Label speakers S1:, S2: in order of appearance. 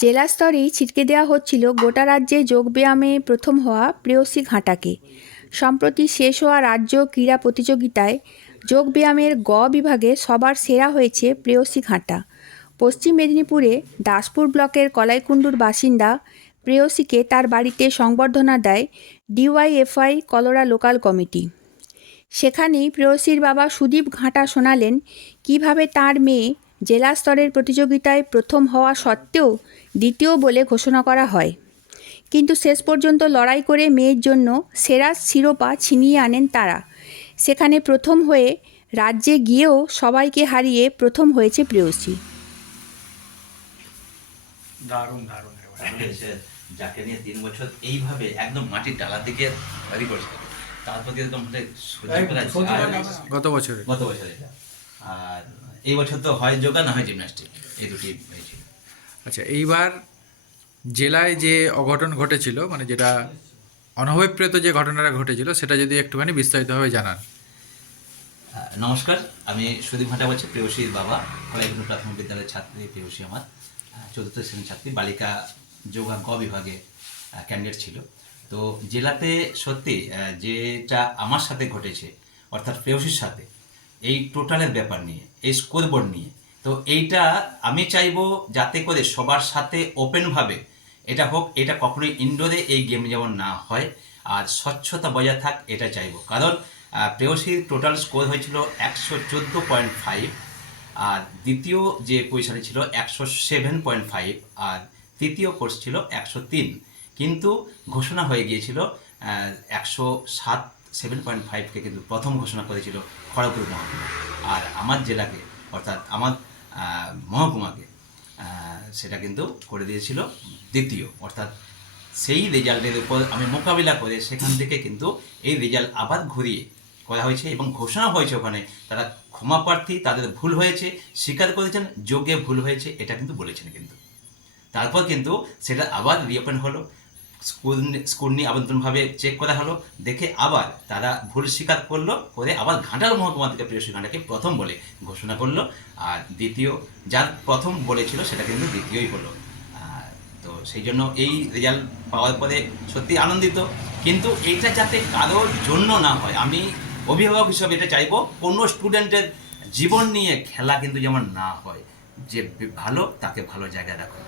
S1: জেলা স্তরেই ছিটকে দেওয়া হচ্ছিল গোটা রাজ্যে যোগব্যায়ামে প্রথম হওয়া প্রেয়সী ঘাটাকে। সম্প্রতি শেষ হওয়া রাজ্য ক্রীড়া প্রতিযোগিতায় যোগব্যায়ামের গ বিভাগে সবার সেরা হয়েছে প্রেয়সী ঘাটা। পশ্চিম মেদিনীপুরে দাসপুর ব্লকের কলাইকুণ্ডুর বাসিন্দা প্রেয়সীকে তার বাড়িতে সংবর্ধনা দেয় ডিওয়াইএফআই কলোরা লোকাল কমিটি। সেখানেই প্রেয়সীর বাবা সুদীপ ঘাটা শোনালেন, কীভাবে তার মেয়ে জেলা স্তরের প্রতিযোগিতায় প্রথম হওয়া সত্ত্বেও দ্বিতীয় বলে ঘোষণা করা হয়। কিন্তু শেষ পর্যন্ত লড়াই করে মেয়ের জন্য সেরা শিরোপা ছিনিয়ে আনেন তারা। সেখানে প্রথম হয়ে রাজ্যে গিয়েও সবাইকে হারিয়ে প্রথম হয়েছে প্রেয়সী।
S2: দারুণ দারুণ।
S3: যাকে নিয়ে তিন বছর এইভাবে একদম মাটির ডালার দিকে তৈরি করছে। তারপর একদম মানে।
S4: গত বছরে।
S3: গত বছরে। আর এই বছর তো হয় যোগা না হয় জিমনাস্টিক এই দুটি হয়েছিল
S4: আচ্ছা এইবার জেলায় যে অঘটন ঘটেছিল মানে যেটা অনভিপ্রেত যে ঘটনাটা ঘটেছিল সেটা যদি একটুখানি বিস্তারিতভাবে জানান।
S3: নমস্কার আমি সুদীপ ভাটা বলছি প্রেয়সীর বাবা কলেজগুলো প্রাথমিক বিদ্যালয়ের ছাত্রী প্রেয়সী আমার। চতুর্থ শ্রেণির ছাত্রী বালিকা যোগা গ বিভাগে ক্যান্ডিডেট ছিল। তো জেলাতে সত্যি যেটা আমার সাথে ঘটেছে অর্থাৎ প্রেয়সীর সাথে এই টোটালের ব্যাপার নিয়ে, এই স্কোরবোর্ড নিয়ে। তো এইটা আমি চাইব যাতে করে সবার সাথে ওপেনভাবে এটা হোক, এটা কখনোই ইনডোরে এই গেম যেমন না হয়, আর স্বচ্ছতা বজায় থাক এটা চাইব। কারণ প্রেয়সীর টোটাল স্কোর হয়েছিল একশো চোদ্দ পয়েন্ট ফাইভ আর দ্বিতীয় যে পজিশনে ছিল একশো সেভেন পয়েন্ট ফাইভ আর তৃতীয় কোর্স ছিল একশো তিন। কিন্তু ঘোষণা হয়ে গিয়েছিল একশো সাত সেভেন পয়েন্ট ফাইভকে কিন্তু প্রথম ঘোষণা করেছিল খড়গপুর মহকুমা। আর আমার জেলাকে, অর্থাৎ আমার মহকুমাকে সেটা কিন্তু করে দিয়েছিল দ্বিতীয়। অর্থাৎ সেই রেজাল্টের উপর আমি মোকাবিলা করে সেখান থেকে কিন্তু এই রেজাল্ট আবার ঘুরিয়ে করা হয়েছে এবং ঘোষণা হয়েছে ওখানে, তারা ক্ষমা প্রার্থী, তাদের ভুল হয়েছে, স্বীকার করেছেন, যোগ্যে ভুল হয়েছে, এটা কিন্তু বলেছেন কিন্তু। তারপর কিন্তু সেটা আবার রিওপেন হলো। স্কুল স্কুল নিয়ে আবেদনভাবে চেক করা হলো, দেখে আবার তারা ভুল স্বীকার করল, করে আবার ঘাটাল মহকুমা থেকে প্রিয়সী ঘাটাকে প্রথম বলে ঘোষণা করল, আর দ্বিতীয় যার প্রথম বলেছিল সেটা কিন্তু দ্বিতীয়ই হলো। তো সেই জন্য এই রেজাল্ট পাওয়ার পরে সত্যি আনন্দিত। কিন্তু এইটা যাতে কারোর জন্য না হয়, আমি অভিভাবক হিসাবে এটা চাইব, কোনো স্টুডেন্টের জীবন নিয়ে খেলা কিন্তু যেমন না হয়, যে ভালো তাকে ভালো জায়গায় রাখো